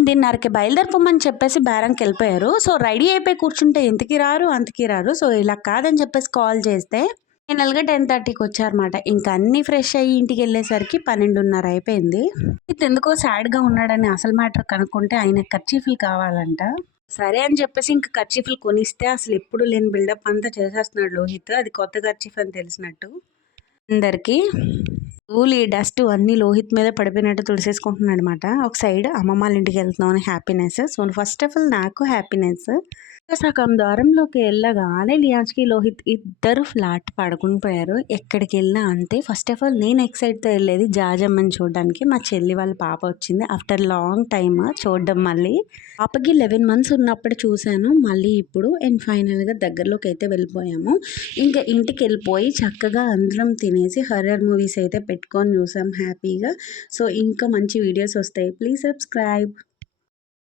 తొమ్మిదిన్నరకి బయలుదేరిపోమని చెప్పేసి బేరంకి వెళ్ళిపోయారు. So ready అయిపోయి కూర్చుంటే ఎంతకి రారు అంతకి రారు. సో ఇలా కాదని చెప్పేసి కాల్ చేస్తే ఫైనల్గా టెన్ థర్టీకి వచ్చారన్నమాట. ఇంకా అన్ని ఫ్రెష్ అయ్యి ఇంటికి వెళ్ళేసరికి పన్నెండున్నర అయిపోయింది. ఇది ఎందుకో సాడ్గా ఉన్నాడని అసలు మ్యాటర్ కనుక్కుంటే ఆయన ఖర్చీఫ్లు కావాలంట. సరే అని చెప్పేసి ఇంకా ఖర్చీఫ్లు కొనిస్తే అసలు ఎప్పుడు లేని బిల్డప్ అంతా చేసేస్తున్నాడు లోహిత్. అది కొత్త ఖర్చీఫ్ అని తెలిసినట్టు. అందరికీ ధూళి డస్ట్ అన్ని లోహిత్ మీద పడిపోయినట్టు తుడిసేసుకుంటున్నాడు అనమాట ఒక సైడ్ అమ్మమ్మ వాళ్ళ ఇంటికి వెళ్తున్నాం అని happiness so first of all నాకు హ్యాపీనెస్ సగం ద్వారంలోకి వెళ్ళగానే లియాజ్కి లోహిత్ ఇద్దరు ఫ్లాట్ పడుకుని పోయారు. ఎక్కడికి వెళ్ళినా అంతే. ఫస్ట్ ఆఫ్ ఆల్ నేను ఎక్సైట్తో వెళ్ళేది జాజమ్మని చూడడానికి. మా చెల్లి వాళ్ళ పాప వచ్చింది. ఆఫ్టర్ లాంగ్ టైమ్ చూడడం మళ్ళీ. పాపకి లెవెన్ మంత్స్ ఉన్నప్పుడు చూశాను. మళ్ళీ ఇప్పుడు అండ్ ఫైనల్గా దగ్గరలోకి అయితే వెళ్ళిపోయాము. ఇంకా ఇంటికి వెళ్ళిపోయి చక్కగా అందరం తినేసి హర్రర్ మూవీస్ అయితే పెట్టుకొని చూసాం హ్యాపీగా. సో ఇంకా మంచి వీడియోస్ వస్తాయి. Please subscribe